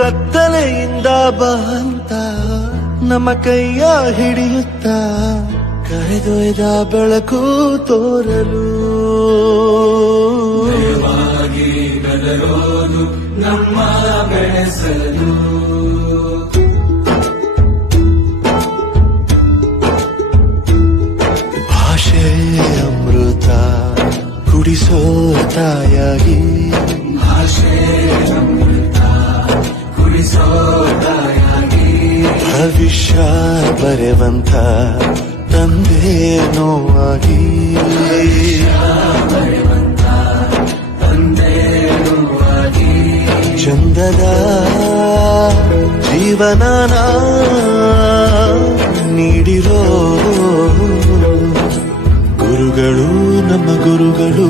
ಕತ್ತಲೆಯಿಂದ ಬಂತ ನಮ್ಮ ಕೈಯ ಹಿಡಿಯುತ್ತ ಕರೆದೊಯ್ದ ಬೆಳಕು ತೋರಲು ಬದಲೋದು ನಮ್ಮ ಬೆಳೆಸಲು ಭಾಷೆ ಅಮೃತ ಕುಡಿಸೋ ತಾಯಾಗಿ ಭಾಷೆ ಅಮೃತ ಕುಡಿಸೋ ತಾಯಾಗಿ ಭವಿಷ್ಯ ಬರೆವಂತ ತಂದೆ ನೋವಾಗಿ ಚಂದದ ಜೀವನನ ನೀಡಿರೋ ಗುರುಗಳು ನಮ್ಮ ಗುರುಗಳು